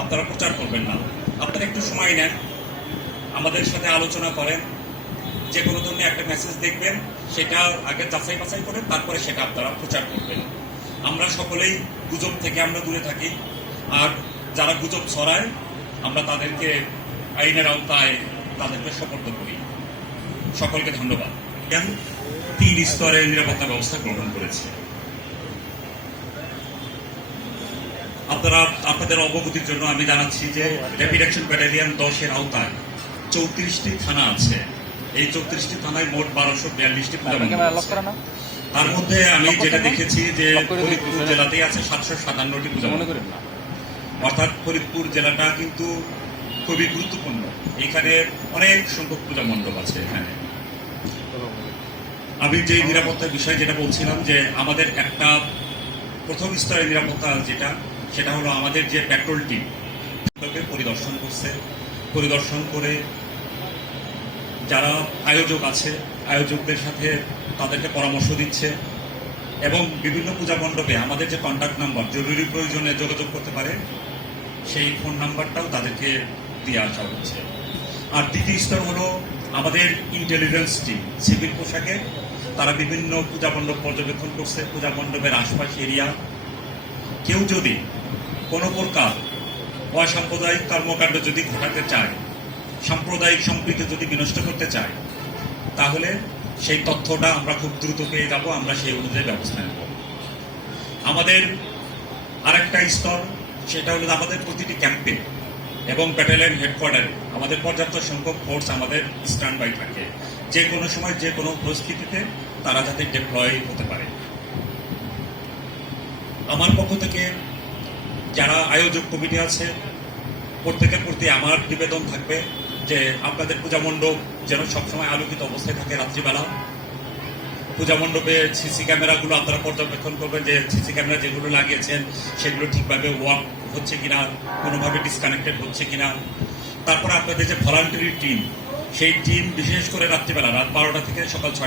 আপনারা প্রচার করবেন না। আপনারা একটু সময় নেন, আমাদের সাথে আলোচনা করেন, যে কোনো ধরনের একটা মেসেজ দেখবেন, সেটা আগে যাচাই বাছাই করেন তারপরে সেটা আপনারা প্রচার করবেন। আমরা সকলেই গুজব থেকে আমরা দূরে থাকি, আর যারা গুজব ছড়ায়, আমরা তাদেরকে আইনের আওতায় তাদেরকে সপর্দ করি। সকলকে ধন্যবাদ। জ্ঞান তিন স্তরে নিরাপত্তা ব্যবস্থা গ্রহণ করেছে। আপনারা আপনাদের অবগতির জন্য আমি জানাচ্ছি যে র্যাপিড অ্যাকশন ব্যাটালিয়ন দশের আওতায় চৌত্রিশটি থানা আছে। এই চৌত্রিশটি থানায় মোট বারোশো বিয়াল্লিশটি তার মধ্যে আমি যেটা দেখেছি যে ফরিদপুর জেলাতেই আছে সাতশো সাতান্নটি পূজা মনে করেন অর্থাৎ ফরিদপুর জেলাটা কিন্তু খুবই গুরুত্বপূর্ণ। এখানে অনেক সংখ্যক পূজা মণ্ডপ আছে এখানে। আমি যে নিরাপত্তার বিষয়ে যেটা বলছিলাম যে আমাদের একটা প্রথম স্তরের নিরাপত্তা যেটা সেটা হলো আমাদের যে পেট্রোল টিম পরিদর্শন করছে। পরিদর্শন করে যারা আয়োজক আছে, আয়োজকদের সাথে তাদেরকে পরামর্শ দিচ্ছে এবং বিভিন্ন পূজা মণ্ডপে আমাদের যে কন্ট্যাক্ট নাম্বার জরুরি প্রয়োজনে যোগাযোগ করতে পারে, সেই ফোন নাম্বারটাও তাদেরকে দিয়ে আসা হচ্ছে। আর দ্বিতীয় স্তর হলো আমাদের ইন্টেলিজেন্স টিম সিভিল পোশাকে। তারা বিভিন্ন পূজা মণ্ডপ পর্যবেক্ষণ করছে। পূজা মণ্ডপের আশপাশ এরিয়া কেউ যদি কোনো প্রকার অসাম্প্রদায়িক কর্মকাণ্ড যদি ঘটাতে চায়, সাম্প্রদায়িক সম্প্রীতি যদি বিনষ্ট করতে চায়, তাহলে সেই তথ্যটা আমরা খুব দ্রুত পেয়ে যাব, আমরা সেই অনুযায়ী ব্যবস্থা নেব। আমাদের আরেকটা স্তর, সেটা হলো আমাদের প্রতিটি ক্যাম্পে এবং ব্যাটালিয়ন হেডকোয়ার্টারে, আমাদের পর্যাপ্ত সংখ্যক ফোর্স আমাদের স্ট্যান্ড বাই থাকে। যে কোনো সময় যে কোনো পরিস্থিতিতে তারা যাতে ডিপ্লয় হতে পারে। আমার পক্ষ থেকে যারা আয়োজক কমিটি আছে, প্রত্যেকের প্রতি আমার নিবেদন থাকবে যে আপনাদের পূজা মণ্ডপ যেন সবসময় আলোকিত অবস্থায় থাকে রাত্রিবেলা। পূজা মণ্ডপে সিসি ক্যামেরাগুলো আপনারা পর্যবেক্ষণ করবেন যে সিসি ক্যামেরা যেগুলো লাগিয়েছেন, সেগুলো ঠিকভাবে ওয়ার্ক হচ্ছে কিনা, কোনোভাবে ডিসকানেক্টেড হচ্ছে কিনা। তারপরে আপনাদের যে ভলান্টারি টিম সেই টিম বিশেষ করে রাত্রিবেলা, রাত বারোটা থেকে সকাল ছয়